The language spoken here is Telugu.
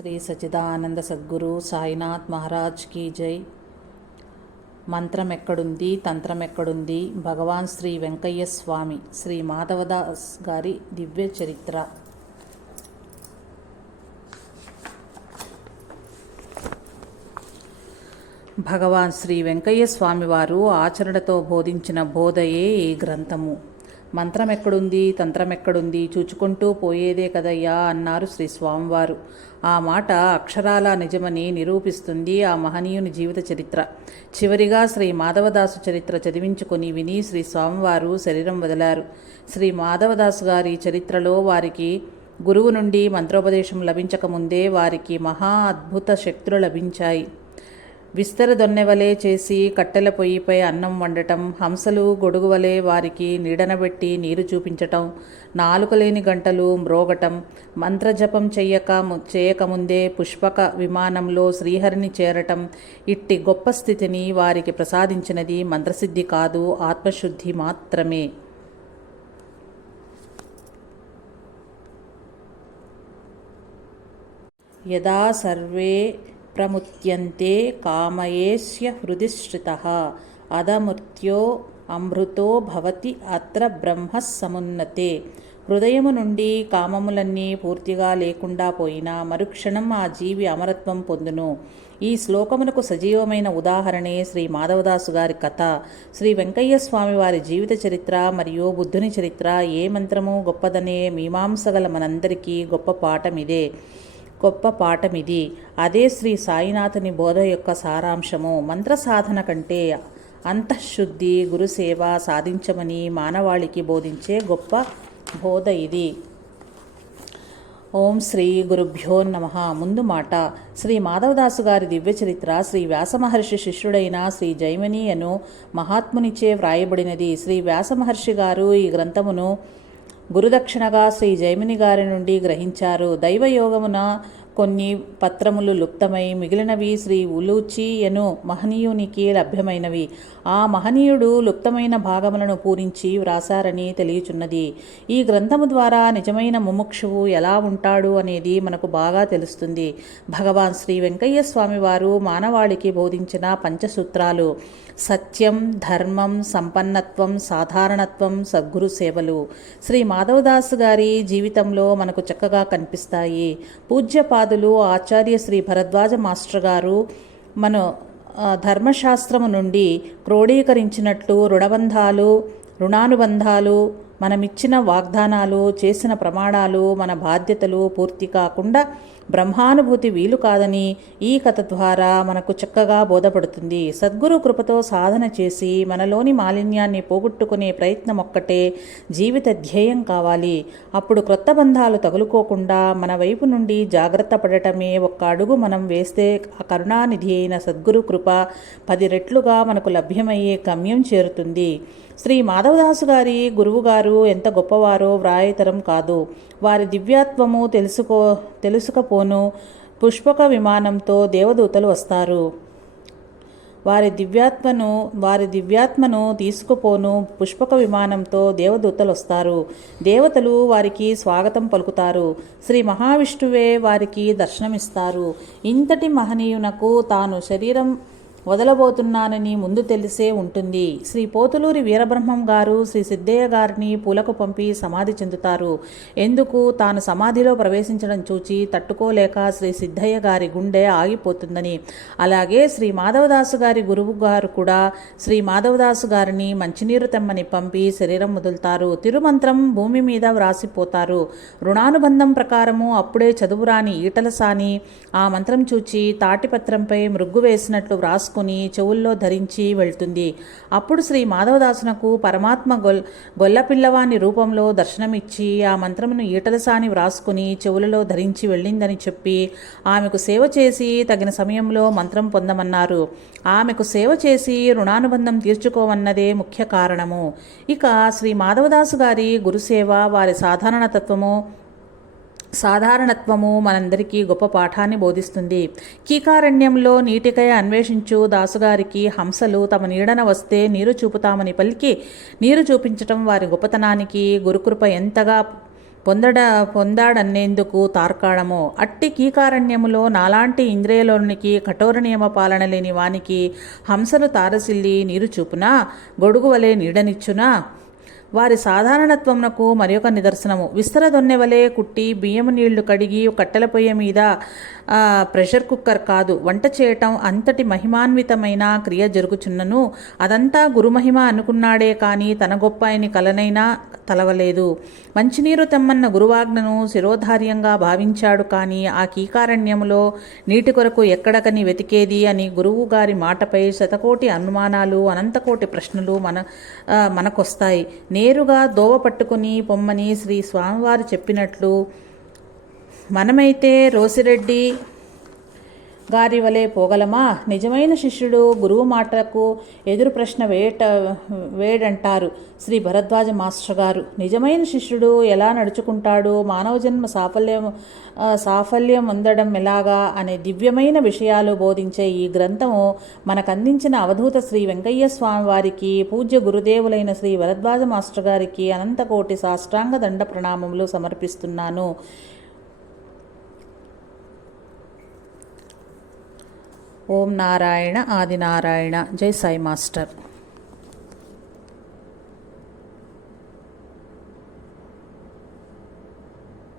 శ్రీ సచిదానంద సద్గురు సాయినాథ్ మహారాజ్ కీ జై. మంత్రం ఎక్కడుంది తంత్రం ఎక్కడుంది భగవాన్ శ్రీ వెంకయ్య స్వామి శ్రీ మాధవదాస్ గారి దివ్య చరిత్ర. భగవాన్ శ్రీ వెంకయ్య స్వామివారు ఆచరణతో బోధించిన బోధయే ఈ గ్రంథము. మంత్రం ఎక్కడుంది తంత్రం ఎక్కడుంది చూచుకుంటూ పోయేదే కదయ్యా అన్నారు శ్రీ స్వామివారు. ఆ మాట అక్షరాల నిజమని నిరూపిస్తుంది ఆ మహనీయుని జీవిత చరిత్ర. చివరిగా శ్రీ మాధవదాసు చరిత్ర చదివించుకొని విని శ్రీ స్వామివారు శరీరం వదిలారు. శ్రీ మాధవదాసు గారి చరిత్రలో వారికి గురువు నుండి మంత్రోపదేశం లభించకముందే వారికి మహా అద్భుత శక్తులు లభించాయి. విస్తర దొన్నెవలే చేసి కట్టెల పొయ్యిపై అన్నం వండటం హంసలు గొడుగువలే వారికి నీడనబెట్టి నీరు చూపించటం నాలుకలేని గంటలు మ్రోగటం మంత్రజపం చెయ్యక చేయకముందే పుష్పక విమానంలో శ్రీహరిని చేరటం ఇట్టి గొప్ప స్థితిని వారికి ప్రసాదించినది మంత్రసిద్ధి కాదు ఆత్మశుద్ధి మాత్రమే. యదా సర్వే ప్రముత్యంతే కామయేస్య హృది శ్రితః అధమృత్యో అమృతో భవతి అత్ర బ్రహ్మ సమున్నతే హృదయము నుండి కామములన్నీ పూర్తిగా లేకుండా పోయినా మరుక్షణం ఆ జీవి అమరత్వం పొందును. ఈ శ్లోకమునకు సజీవమైన ఉదాహరణే శ్రీ మాధవదాసు గారి కథ. శ్రీ వెంకయ్య స్వామి వారి జీవిత చరిత్ర మరియు బుద్ధుని చరిత్ర ఏ మంత్రము గొప్పదనే మీమాంస గల మనందరికీ గొప్ప పాఠమిదే. గొప్ప పాఠమిది. అదే శ్రీ సాయినాథుని బోధ యొక్క సారాంశము. మంత్ర సాధన కంటే అంతఃశుద్ధి గురుసేవ సాధించమని మానవాళికి బోధించే గొప్ప బోధ ఇది. ఓం శ్రీ గురుభ్యో నమ. ముందు మాట శ్రీ మాధవదాసు గారి దివ్య చరిత్ర శ్రీ వ్యాసమహర్షి శిష్యుడైన శ్రీ జైమిని అను మహాత్మునిచే వ్రాయబడినది. శ్రీ వ్యాసమహర్షి గారు ఈ గ్రంథమును గురుదక్షిణగా శ్రీ జైమిని గారి నుండి గ్రహించారు. దైవయోగమున కొన్ని పత్రములు లుప్తమై మిగిలినవి శ్రీ ఉలూచియను మహనీయునికి లభ్యమైనవి. ఆ మహనీయుడు లుప్తమైన భాగములను పూరించి వ్రాసారని తెలియచున్నది. ఈ గ్రంథము ద్వారా నిజమైన ముముక్షువు ఎలా ఉంటాడు అనేది మనకు బాగా తెలుస్తుంది. భగవాన్ శ్రీ వెంకయ్య స్వామి వారు మానవాళికి బోధించిన పంచసూత్రాలు. సత్యం ధర్మం సంపన్నత్వం సాధారణత్వం సద్గురు సేవలు. శ్రీ మాధవదాస్ గారి జీవితంలో మనకు చక్కగా కనిపిస్తాయి. పూజ్యపాదులు ఆచార్య శ్రీ భరద్వాజ మాస్టర్ గారు మన ధర్మశాస్త్రము నుండి క్రోడీకరించినట్లు రుణబంధాలు రుణానుబంధాలు మనమిచ్చిన వాగ్దానాలు చేసిన ప్రమాణాలు మన బాధ్యతలు పూర్తి కాకుండా బ్రహ్మానుభూతి వీలు కాదని ఈ కథ ద్వారా మనకు చక్కగా బోధపడుతుంది. సద్గురు కృపతో సాధన చేసి మనలోని మాలిన్యాన్ని పోగొట్టుకునే ప్రయత్నం ఒక్కటే జీవిత ధ్యేయం కావాలి. అప్పుడు క్రొత్త బంధాలు తగులుకోకుండా మన వైపు నుండి జాగ్రత్త పడటమే ఒక్క అడుగు మనం వేస్తే ఆ కరుణానిధి అయిన సద్గురు కృప పది రెట్లుగా మనకు లభ్యమయ్యే గమ్యం చేరుతుంది. శ్రీ మాధవదాసు గారి గురువుగారు ఎంత గొప్పవారో వ్రాయతరం కాదు. వారి దివ్యాత్వము తెలుసుకో తెలుసుకపోను పుష్పక విమానంతో దేవదూతలు వస్తారు. వారి దివ్యాత్మను వారి దివ్యాత్మను తీసుకుపోను. పుష్పక విమానంతో దేవదూతలు వస్తారు. దేవతలు వారికి స్వాగతం పలుకుతారు. శ్రీ మహావిష్ణువే వారికి దర్శనమిస్తారు. ఇంతటి మహనీయునకు తాను శరీరం వదలబోతున్నానని ముందు తెలిసే ఉంటుంది. శ్రీ పోతులూరి వీరబ్రహ్మం గారు శ్రీ సిద్ధయ్య గారిని పూలకు పంపి సమాధి చెందుతారు. ఎందుకు? తాను సమాధిలో ప్రవేశించడం చూచి తట్టుకోలేక శ్రీ సిద్ధయ్య గారి గుండె ఆగిపోతుందని. అలాగే శ్రీ మాధవదాసు గారి గురువు గారు కూడా శ్రీ మాధవదాసు గారిని మంచినీరు తెమ్మని పంపి శరీరం వదులుతారు. తిరుమంత్రం భూమి మీద వ్రాసిపోతారు. రుణానుబంధం ప్రకారము అప్పుడే చదువురాని ఈటల సాని ఆ మంత్రం చూచి తాటిపత్రంపై మృగ్గు వేసినట్లు వ్రాసు రాసుకుని చెవుల్లో ధరించి వెళ్తుంది. అప్పుడు శ్రీ మాధవదాసునకు పరమాత్మ గొల్ గొల్లపిల్లవాని రూపంలో దర్శనమిచ్చి ఆ మంత్రమును ఈటలసాని వ్రాసుకుని చెవులలో ధరించి వెళ్ళిందని చెప్పి ఆమెకు సేవ చేసి తగిన సమయంలో మంత్రం పొందమన్నారు. ఆమెకు సేవ చేసి రుణానుబంధం తీర్చుకోవన్నదే ముఖ్య కారణము. ఇక శ్రీ మాధవదాసు గారి గురుసేవ వారి సాధారణ తత్వము సాధారణత్వము మనందరికీ గొప్ప పాఠాన్ని బోధిస్తుంది. కీకారణ్యంలో నీటికై అన్వేషించు దాసుగారికి హంసలు తమ నీడన వస్తే నీరు చూపుతామని పలికి నీరు చూపించటం వారి గొప్పతనానికి గురుకృప ఎంతగా పొందడ పొందాడన్నేందుకు తార్కాణము. అట్టి కీకారణ్యములో నాలాంటి ఇంద్రియలోనికి కఠోర నియమ పాలన లేని వానికి హంసలు తారసిల్లి నీరు చూపునా గొడుగు వలె నీడనిచ్చునా వారి సాధారణత్వమునకు మరొక నిదర్శనము. విస్తర దొన్నెవలే కుట్టి బియ్యము నీళ్ళు కడిగి కట్టెల పొయ్యి మీద ప్రెషర్ కుక్కర్ కాదు వంట చేయటం అంతటి మహిమాన్వితమైన క్రియ జరుగుచున్నను. అదంతా గురుమహిమ అనుకున్నాడే కానీ తన గొప్ప అయిన కలనైనా తలవలేదు. మంచినీరు తెమ్మన్న గురువాజ్ఞను శిరోధార్యంగా భావించాడు కానీ ఆ కీకారణ్యములో నీటి కొరకు ఎక్కడకని వెతికేది అని గురువు గారి మాటపై శతకోటి అనుమానాలు అనంతకోటి ప్రశ్నలు మన మనకొస్తాయి. నేరుగా దోవ పట్టుకుని పొమ్మని శ్రీ స్వామివారు చెప్పినట్లు మనమైతే రోసిరెడ్డి గారి వలె పోగలమా? నిజమైన శిష్యుడు గురువు మాటలకు ఎదురు ప్రశ్న వేట వేడంటారు శ్రీ భరద్వాజ మాస్టర్ గారు. నిజమైన శిష్యుడు ఎలా నడుచుకుంటాడు? మానవ జన్మ సాఫల్యం సాఫల్యం అందడం ఎలాగా? అనే దివ్యమైన విషయాలు బోధించే ఈ గ్రంథము మనకు అందించిన అవధూత శ్రీ వెంకయ్య స్వామి వారికి పూజ్య గురుదేవులైన శ్రీ భరద్వాజ మాస్టర్ గారికి అనంతకోటి సాష్టాంగ దండ ప్రణామములు సమర్పిస్తున్నాను. ఓం నారాయణ ఆది నారాయణ జై సాయి మాస్టర్.